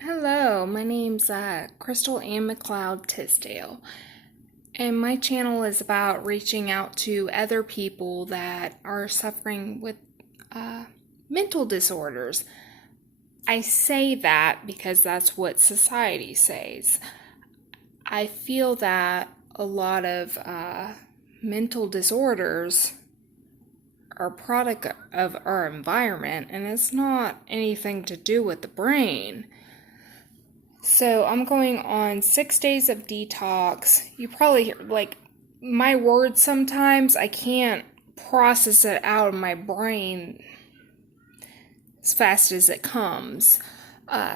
Hello, my name's Crystal Ann McLeod Tisdale, and my channel is about reaching out to other people that are suffering with uh, mental disorders. I say that because that's what society says. I feel that a lot of mental disorders are a product of our environment, and it's not anything to do with the brain. So I'm going on 6 days of detox. You probably hear, my words sometimes, I can't process it out of my brain as fast as it comes.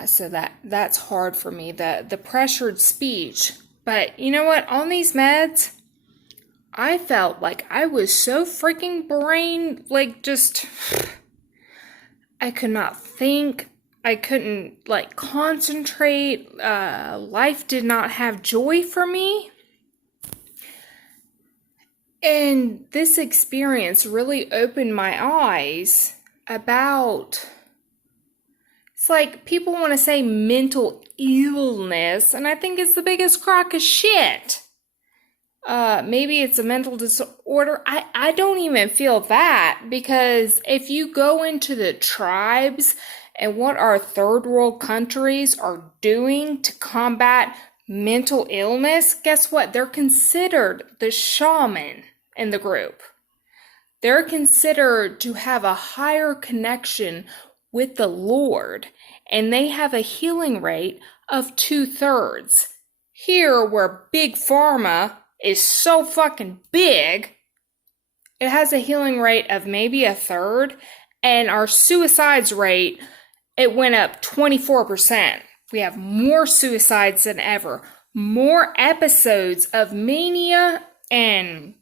So that's hard for me. The pressured speech. But you know what? On these meds, I felt like I was so freaking brain, I could not think. I couldn't concentrate. Life did not have joy for me. And this experience really opened my eyes about, it's like people want to say mental illness, and I think it's the biggest crock of shit. Maybe it's a mental disorder. I don't even feel that, because if you go into the tribes and what our third world countries are doing to combat mental illness, guess what? They're considered the shaman in the group. They're considered to have a higher connection with the Lord, and they have a healing rate of 2/3. Here, where Big Pharma is so fucking big, it has a healing rate of maybe 1/3, and our suicides rate, it went up 24%. We have more suicides than ever, more episodes of mania and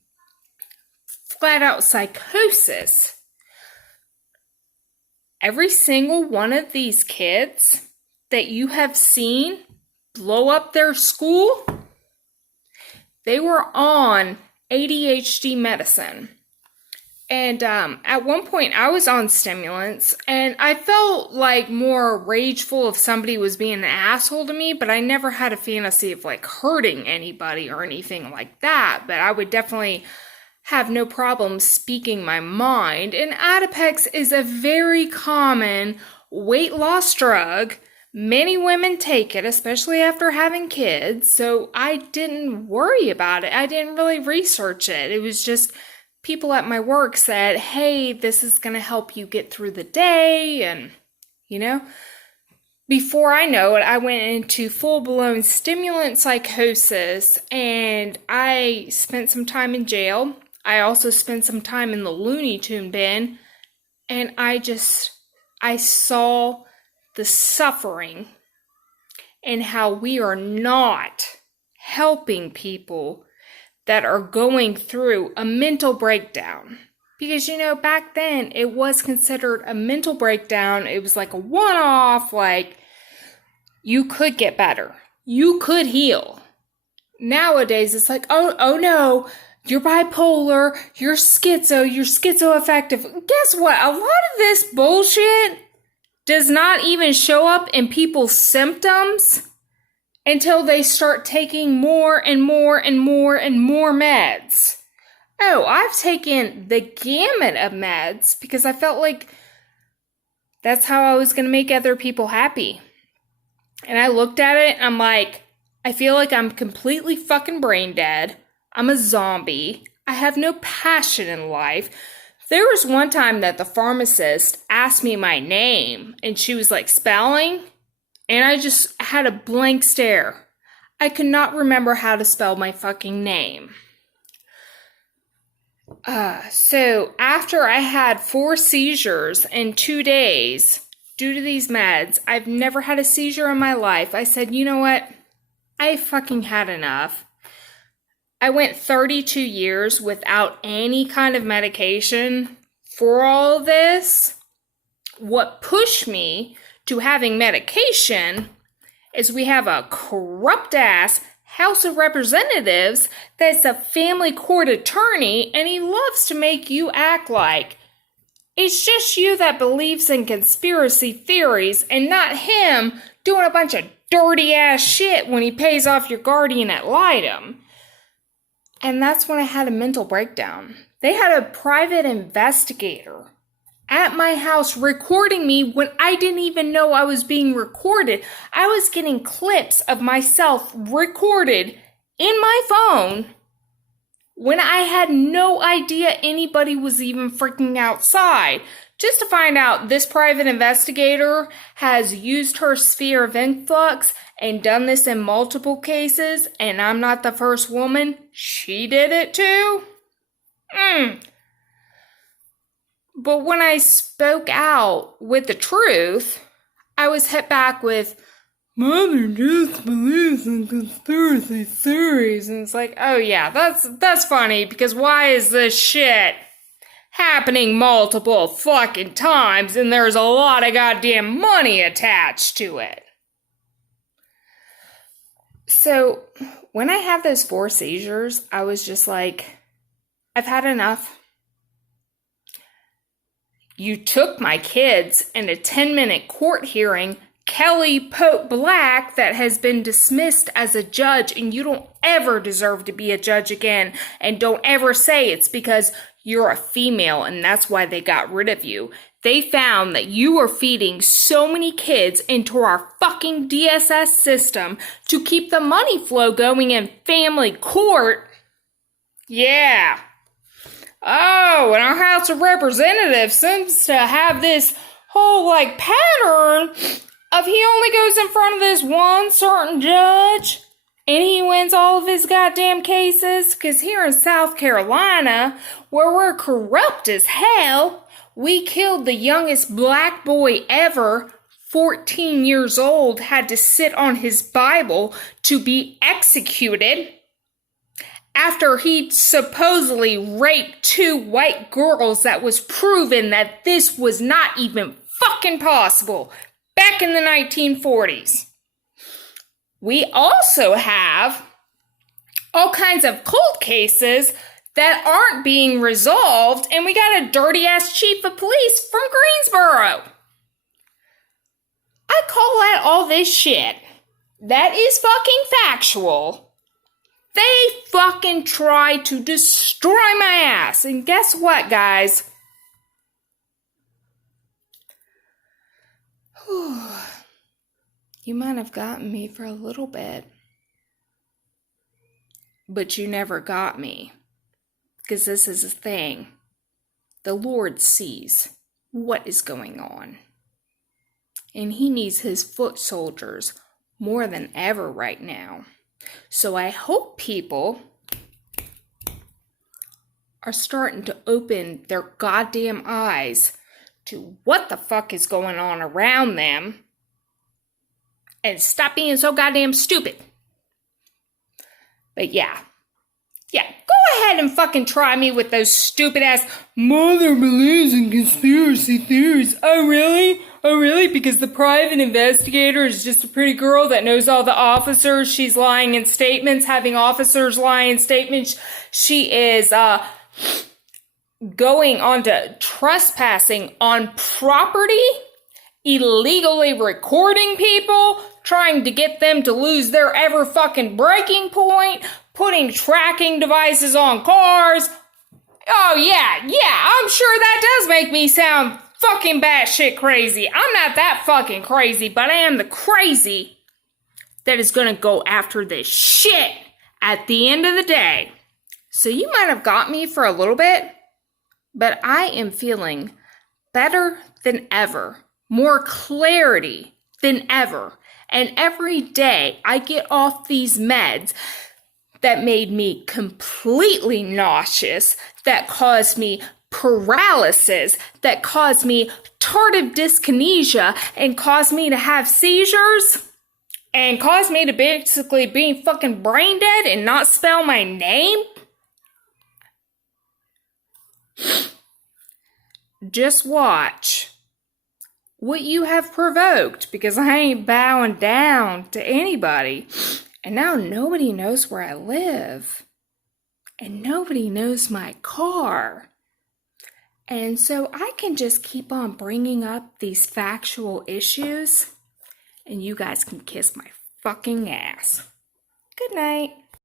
flat out psychosis. Every single one of these kids that you have seen blow up their school, they were on ADHD medicine. And at one point, I was on stimulants, and I felt more rageful if somebody was being an asshole to me, but I never had a fantasy of hurting anybody or anything like that. But I would definitely have no problem speaking my mind. And Adipex is a very common weight loss drug. Many women take it, especially after having kids, so I didn't worry about it. I didn't really research it. It was just people at my work said, hey, this is going to help you get through the day. And, before I know it, I went into full-blown stimulant psychosis, and I spent some time in jail. I also spent some time in the Looney Tune bin, and I saw the suffering and how we are not helping people that are going through a mental breakdown. Because, back then it was considered a mental breakdown. It was like a one-off, you could get better. You could heal. Nowadays, it's like, oh no, you're bipolar, you're schizoaffective. Guess what? A lot of this bullshit does not even show up in people's symptoms until they start taking more and more and more and more meds. Oh, I've taken the gamut of meds because I felt like that's how I was going to make other people happy. And I looked at it and I'm like, I feel like I'm completely fucking brain dead. I'm a zombie. I have no passion in life. There was one time that the pharmacist asked me my name and she was spelling, and I just had a blank stare. I could not remember how to spell my fucking name. So after I had 4 seizures in 2 days due to these meds, I've never had a seizure in my life. I said, you know what? I fucking had enough. I went 32 years without any kind of medication for all of this. What pushed me to having medication is we have a corrupt ass House of Representatives that's a family court attorney, and he loves to make you act like It's just you that believes in conspiracy theories and not him doing a bunch of dirty ass shit when he pays off your guardian ad litem. And that's when I had a mental breakdown. They had a private investigator at my house recording me when I didn't even know I was being recorded. I was getting clips of myself recorded in my phone when I had no idea anybody was even freaking outside. Just to find out this private investigator has used her sphere of influence and done this in multiple cases, and I'm not the first woman. She did it too. But when I spoke out with the truth, I was hit back with, Mother just believes in conspiracy theories. And it's like, oh yeah, that's funny, because why is this shit happening multiple fucking times and there's a lot of goddamn money attached to it? So when I had those 4 seizures, I was just like, I've had enough. You took my kids in a 10-minute court hearing, Kelly Pope Black, that has been dismissed as a judge, and you don't ever deserve to be a judge again. And don't ever say it's because you're a female and that's why they got rid of you. They found that you were feeding so many kids into our fucking DSS system to keep the money flow going in family court. Yeah. Oh, and our House of Representatives seems to have this whole, pattern of he only goes in front of this one certain judge and he wins all of his goddamn cases. Because here in South Carolina, where we're corrupt as hell, we killed the youngest black boy ever, 14 years old, had to sit on his Bible to be executed after he supposedly raped 2 white girls that was proven that this was not even fucking possible back in the 1940s. We also have all kinds of cold cases that aren't being resolved, and we got a dirty-ass chief of police from Greensboro. I call out all this shit. That is fucking factual. They fucking try to destroy my ass. And guess what, guys? You might have gotten me for a little bit, but you never got me. Because this is the thing. The Lord sees what is going on. And he needs his foot soldiers more than ever right now. So I hope people are starting to open their goddamn eyes to what the fuck is going on around them and stop being so goddamn stupid. But yeah, go ahead and fucking try me with those stupid ass mother believes in conspiracy theories. Oh really? Because the private investigator is just a pretty girl that knows all the officers. She's lying in statements, having officers lie in statements. She is going on to trespassing on property, illegally recording people, trying to get them to lose their ever fucking breaking point, putting tracking devices on cars. Oh yeah, I'm sure that does make me sound fucking batshit crazy. I'm not that fucking crazy, but I am the crazy that is gonna go after this shit at the end of the day. So you might have got me for a little bit, but I am feeling better than ever, more clarity than ever. And every day I get off these meds that made me completely nauseous, that caused me paralysis, that caused me tardive dyskinesia, and caused me to have seizures, and caused me to basically be fucking brain dead and not spell my name. Just watch what you have provoked, because I ain't bowing down to anybody. And now nobody knows where I live. And nobody knows my car. And so I can just keep on bringing up these factual issues, and you guys can kiss my fucking ass. Good night.